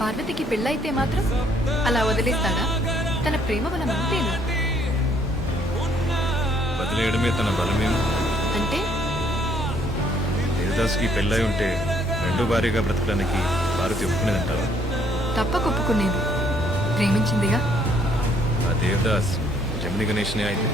పార్వతికి పెళ్ళైతే మాత్రం అలా వదిలేస్తాడా? తన ప్రేమ బలం అంతేనా? వదిలేయడమే తన బలమేమో. అంటే దేవదాస్కి పెళ్ళై ఉంటే రెండో భార్యగా బ్రతకడానికి పార్వతి ఒప్పుకునేదంటావా? తప్పక ఒప్పుకునేది. ప్రేమించిందిగా. ఆ దేవదాస్ జమిని గణేష్నే అయితే